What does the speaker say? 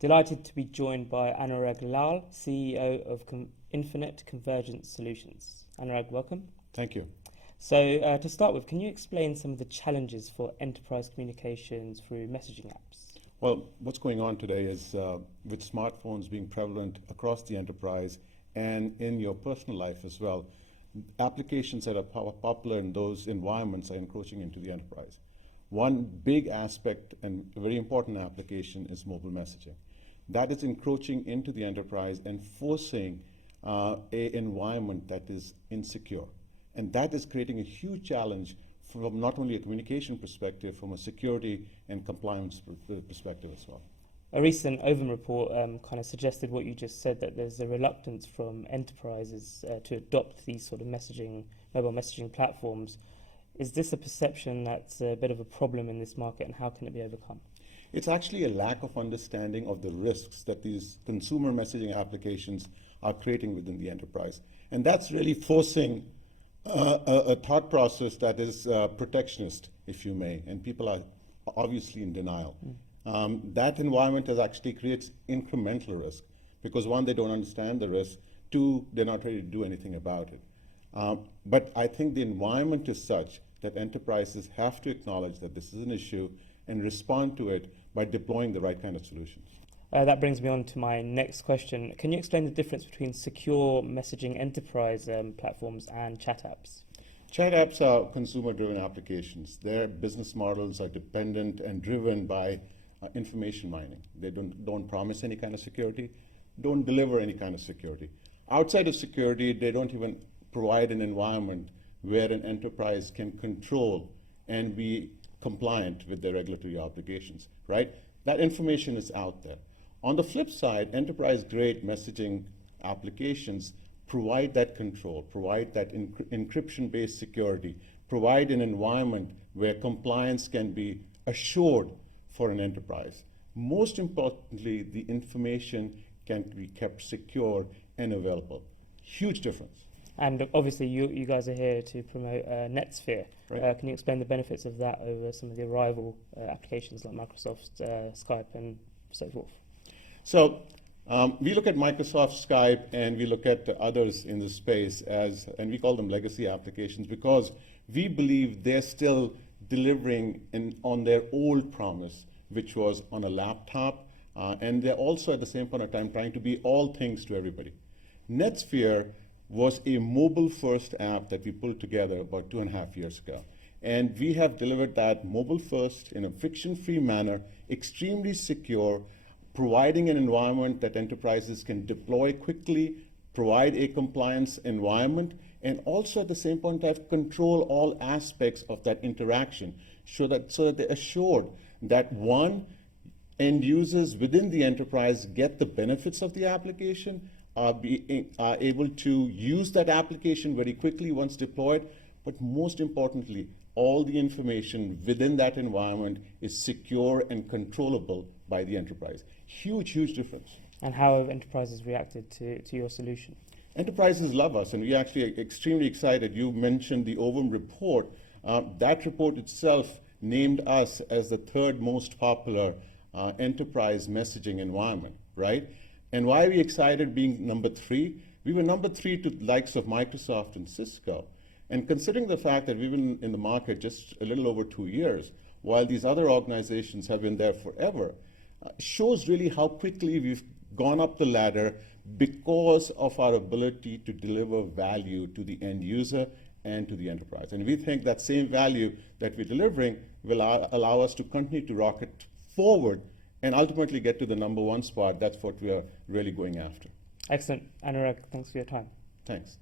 Delighted to be joined by Anurag Lal, CEO of Infinite Convergence Solutions. Anurag, welcome. Thank you. So to start with, can you explain some of the challenges for enterprise communications through messaging apps? Well, what's going on today is with smartphones being prevalent across the enterprise and in your personal life as well, applications that are popular in those environments are encroaching into the enterprise. One big aspect and very important application is mobile messaging. That is encroaching into the enterprise and forcing an environment that is insecure. And that is creating a huge challenge from not only a communication perspective, from a security and compliance perspective as well. A recent Ovum report kind of suggested what you just said, that there's a reluctance from enterprises to adopt these sort of mobile messaging platforms. Is this a perception that's a bit of a problem in this market, and how can it be overcome? It's actually a lack of understanding of the risks that these consumer messaging applications are creating within the enterprise. And that's really forcing a thought process that is protectionist, if you may, and people are obviously in denial. That environment actually creates incremental risk because one, they don't understand the risk, two, they're not ready to do anything about it. But I think the environment is such that enterprises have to acknowledge that this is an issue and respond to it by deploying the right kind of solutions. That brings me on to my next question. Can you explain the difference between secure messaging enterprise platforms and chat apps? Chat apps are consumer-driven applications. Their business models are dependent and driven by information mining. They don't promise any kind of security, don't deliver any kind of security. Outside of security, they don't even provide an environment where an enterprise can control and be compliant with their regulatory obligations, right? That information is out there. On the flip side, enterprise-grade messaging applications provide that control, provide that encryption-based security, provide an environment where compliance can be assured for an enterprise. Most importantly, the information can be kept secure and available. Huge difference. And obviously, you guys are here to promote NetSfere. Right. Can you explain the benefits of that over some of the rival applications like Microsoft, Skype, and so forth? So we look at Microsoft, Skype, and we look at others in the space and we call them legacy applications because we believe they're still delivering on their old promise, which was on a laptop, and they're also at the same point of time trying to be all things to everybody. NetSfere was a mobile-first app that we pulled together about 2.5 years ago. And we have delivered that mobile-first in a friction-free manner, extremely secure, providing an environment that enterprises can deploy quickly, provide a compliance environment, and also at the same point have control all aspects of that interaction so that they're assured that one, end users within the enterprise get the benefits of the application, are able to use that application very quickly once deployed, but most importantly, all the information within that environment is secure and controllable by the enterprise. Huge, huge difference. And how have enterprises reacted to your solution? Enterprises love us, and we actually are extremely excited. You mentioned the Ovum report. That report itself named us as the third most popular enterprise messaging environment, right? And why are we excited being number 3? We were number 3 to the likes of Microsoft and Cisco. And considering the fact that we've been in the market just a little over 2 years, while these other organizations have been there forever, shows really how quickly we've gone up the ladder because of our ability to deliver value to the end user and to the enterprise. And we think that same value that we're delivering will allow us to continue to rocket forward and ultimately get to the number 1 spot. That's what we are really going after. Excellent. Anurag, thanks for your time. Thanks.